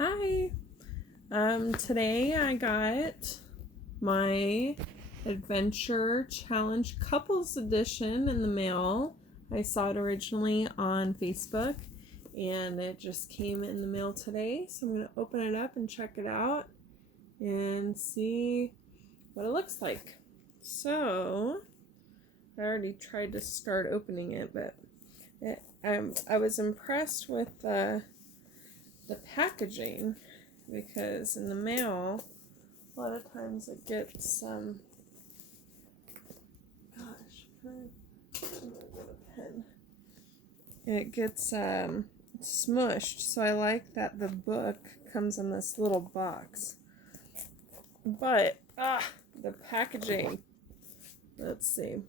Hi. Today I got my Adventure Challenge Couples Edition in the mail. I saw it originally on Facebook and it just came in the mail today. So I'm going to open it up and check it out and see what it looks like. So I already tried to start opening it, but I was impressed with the packaging, because in the mail a lot of times it gets it gets smushed, so I like that the book comes in this little box. But the packaging, let's see,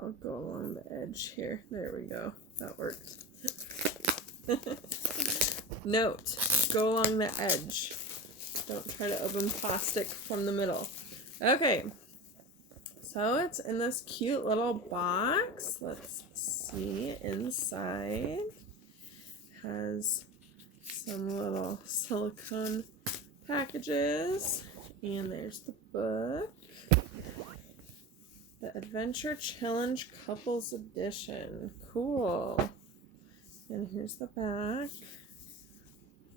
I'll go along the edge here. There we go, that worked. Note, go along the edge. Don't try to open plastic from the middle. Okay, so it's in this cute little box. Let's see inside. Has some little silicone packages, and there's the book. The Adventure Challenge Couples Edition. Cool. And here's the back.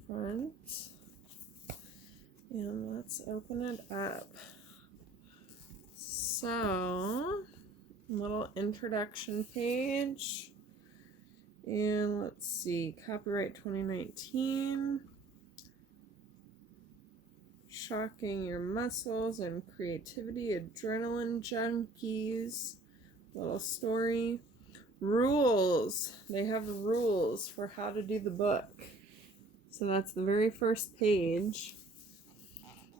Front, and let's open it up. So, little introduction page, and let's see, copyright 2019, shocking your muscles and creativity, adrenaline junkies, little story, rules. They have rules for how to do the book. So that's the very first page.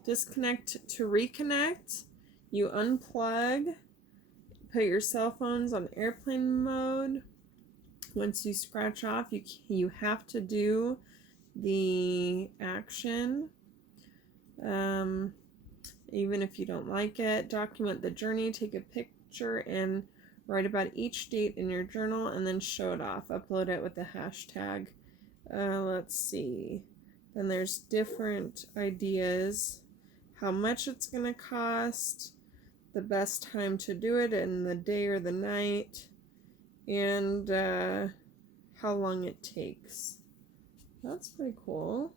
Disconnect to reconnect. You unplug. Put your cell phones on airplane mode. Once you scratch off, you have to do the action. Even if you don't like it. Document the journey. Take a picture and write about each date in your journal, and then show it off. Upload it with the hashtag. Let's see. Then there's different ideas. How much it's going to cost. The best time to do it in the day or the night. And how long it takes. That's pretty cool.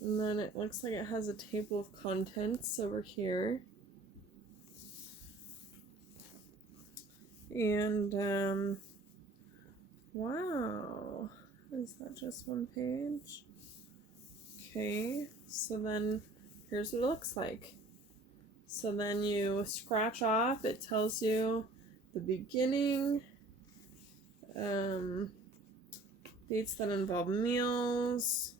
And then it looks like it has a table of contents over here. And wow, is that just one page? Okay, so then here's what it looks like. So then you scratch off, it tells you the beginning, dates that involve meals.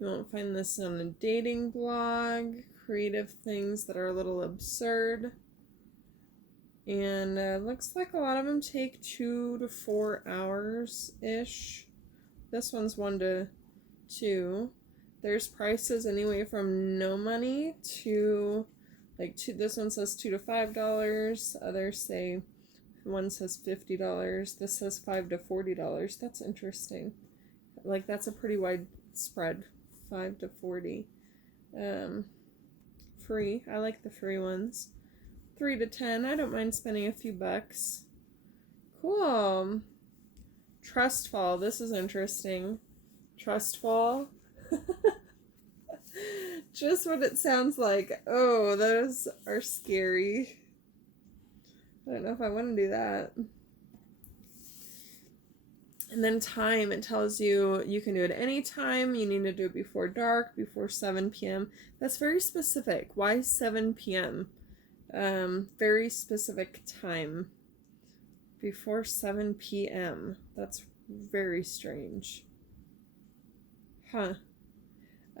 You won't find this on a dating blog, creative things that are a little absurd. And it looks like a lot of them take 2 to 4 hours-ish. This one's 1 to 2. There's prices anyway from no money to, this one says $2 to $5. Others say, one says $50. This says $5 to $40. That's interesting. That's a pretty wide spread, 5 to 40. Free. I like the free ones. 3 to 10. I don't mind spending a few bucks. Cool. Trust fall. This is interesting. Trust fall. Just what it sounds like. Oh, those are scary. I don't know if I want to do that. And then time. It tells you you can do it any time. You need to do it before dark, before 7 p.m. That's very specific. Why 7 p.m.? Very specific time. Before 7 p.m. That's very strange. Huh.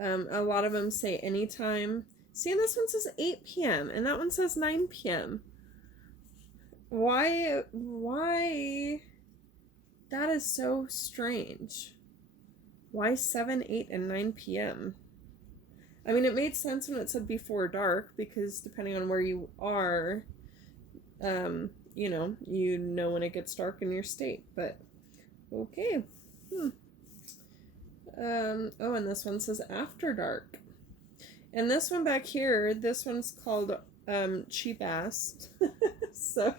A lot of them say anytime. See, and this one says 8 p.m. and that one says 9 p.m. Why? That is so strange. Why 7, 8, and 9 p.m.? I mean, it made sense when it said before dark, because depending on where you are, you know when it gets dark in your state, but okay. Oh, and this one says After Dark. And this one back here, this one's called Cheap Ass. So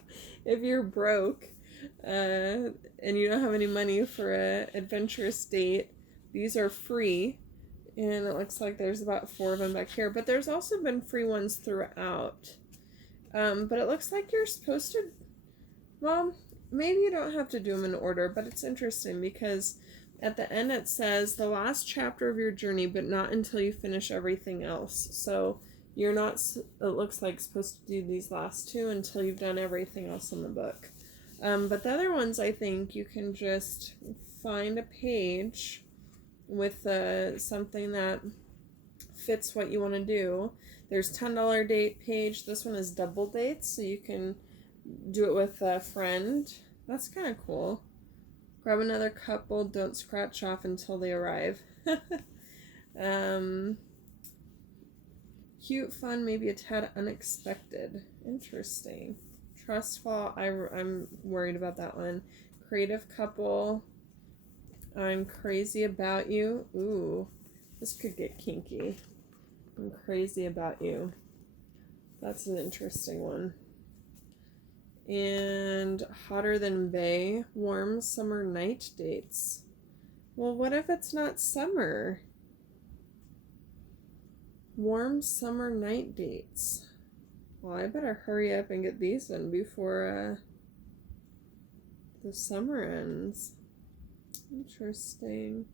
if you're broke and you don't have any money for an adventurous date, these are free. And it looks like there's about 4 of them back here. But there's also been free ones throughout. But it looks like you're supposed to... Well, maybe you don't have to do them in order, but it's interesting because at the end it says the last chapter of your journey, but not until you finish everything else. So you're not, it looks like, supposed to do these last 2 until you've done everything else in the book. But the other ones, I think you can just find a page with something that fits what you want to do. There's $10 date page. This one is double dates, so you can do it with a friend. That's kind of cool. Grab another couple. Don't scratch off until they arrive. Cute, fun, maybe a tad unexpected. Interesting. Trust fall. I'm worried about that one. Creative couple. I'm crazy about you. Ooh, this could get kinky. I'm crazy about you. That's an interesting one. And hotter than Bay. Warm summer night dates. Well, what if it's not summer? Warm summer night dates. Well, I better hurry up and get these in before the summer ends. Interesting.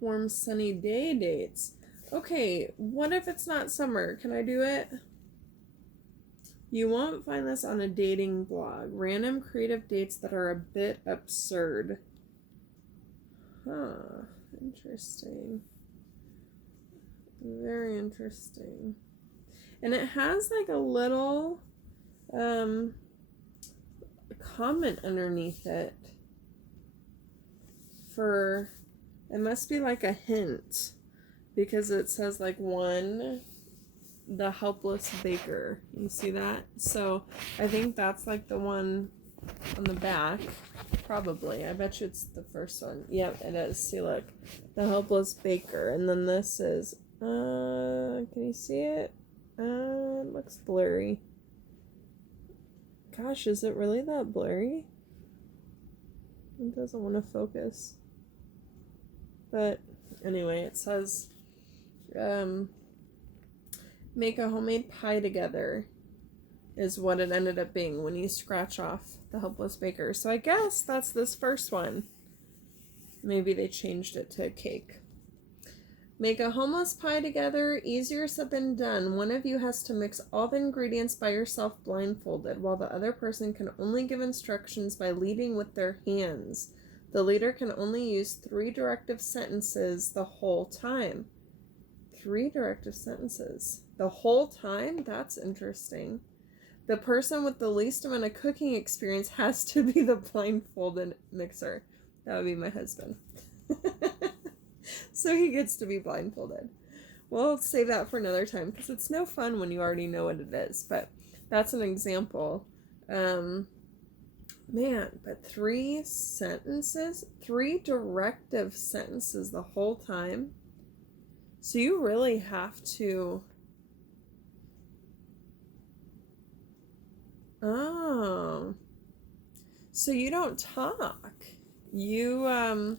Warm sunny day dates. Okay, what if it's not summer? Can I do it? You won't find this on a dating blog. Random creative dates that are a bit absurd. Huh. Interesting. Very interesting. And it has like a little comment underneath it for, it must be like a hint, because it says like one, the helpless baker. You see that? So I think that's like the one on the back. Probably. I bet you it's the first one. Yep, it is. See, look. The helpless baker. And then this is, can you see it? It looks blurry. Gosh, is it really that blurry? It doesn't want to focus. But anyway, it says, make a homemade pie together is what it ended up being when you scratch off the helpless baker. So I guess that's this first one. Maybe they changed it to a cake. Make a homeless pie together. Easier said than done. One of you has to mix all the ingredients by yourself blindfolded, while the other person can only give instructions by leading with their hands. The leader can only use 3 directive sentences the whole time. 3 directive sentences the whole time? That's interesting. The person with the least amount of cooking experience has to be the blindfolded mixer. That would be my husband. So he gets to be blindfolded. Well, let's save that for another time, because it's no fun when you already know what it is. But that's an example. Man, but 3 sentences? 3 directive sentences the whole time? So you really have to... Oh. So you don't talk. You,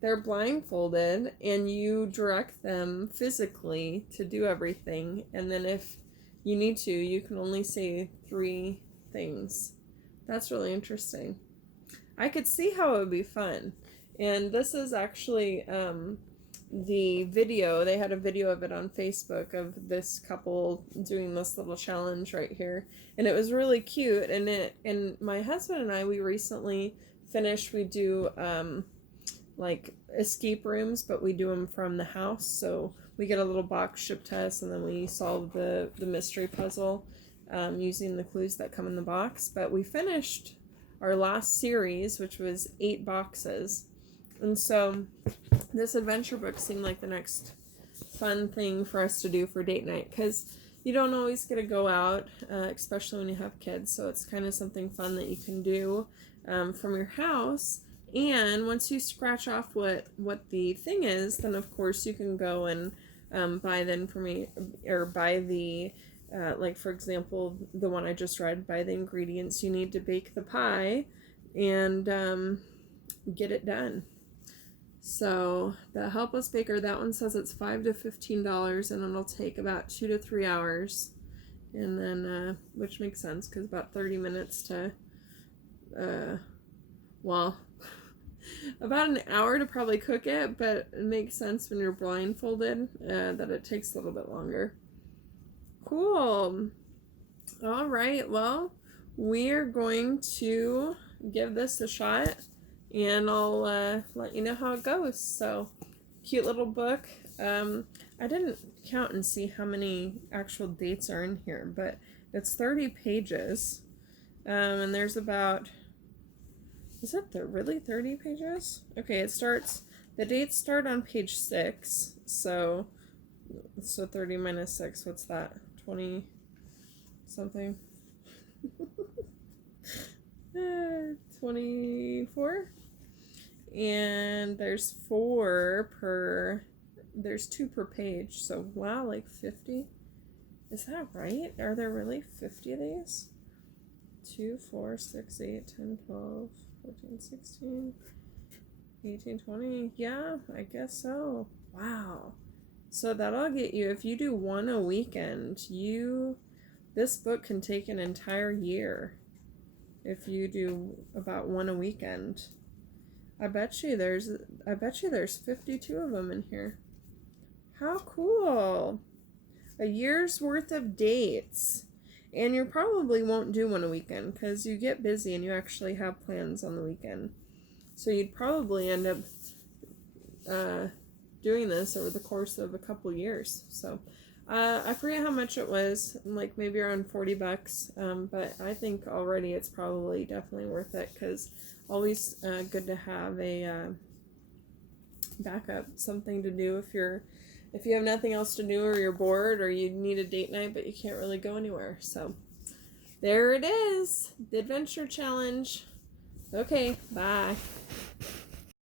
they're blindfolded and you direct them physically to do everything. And then if you need to, you can only say 3 things. That's really interesting. I could see how it would be fun. And this is actually, the video. They had a video of it on Facebook of this couple doing this little challenge right here, and it was really cute. And my husband and I, we recently finished, we do like escape rooms, but we do them from the house. So we get a little box shipped to us, and then we solve the mystery puzzle using the clues that come in the box. But we finished our last series, which was 8 boxes. And so this adventure book seemed like the next fun thing for us to do for date night. Because, you don't always get to go out, especially when you have kids. So it's kind of something fun that you can do from your house. And once you scratch off what the thing is, then of course you can go and buy the information, or buy the like, for example, the one I just read, buy the ingredients you need to bake the pie, and get it done. So the Help Us Baker, that one says it's $5 to $15, and it'll take about 2 to 3 hours, and then which makes sense because about 30 minutes to well, about an hour to probably cook it, but it makes sense when you're blindfolded that it takes a little bit longer. Cool. All right, well, we're going to give this a shot, and I'll let you know how it goes. So, cute little book. I didn't count and see how many actual dates are in here, but it's 30 pages, and there's about, is it really 30 pages? Okay, the dates start on page 6, so 30 minus 6, what's that, 20 something? 24, and there's 2 per page, so wow, like 50. Is that right? Are there really 50 of these? 2, 4, 6, 8, 10, 12, 14, 16, 18, 20. Yeah, I guess so. Wow. So that'll get you, if you do one a weekend, this book can take an entire year if you do about one a weekend. I bet you there's 52 of them in here. How cool. A year's worth of dates. And you probably won't do one a weekend because you get busy and you actually have plans on the weekend. So you'd probably end up doing this over the course of a couple years. So I forget how much it was, like maybe around $40, but I think already it's probably definitely worth it because always good to have a backup, something to do if you have nothing else to do, or you're bored, or you need a date night but you can't really go anywhere. So there it is, the adventure challenge. Okay, bye.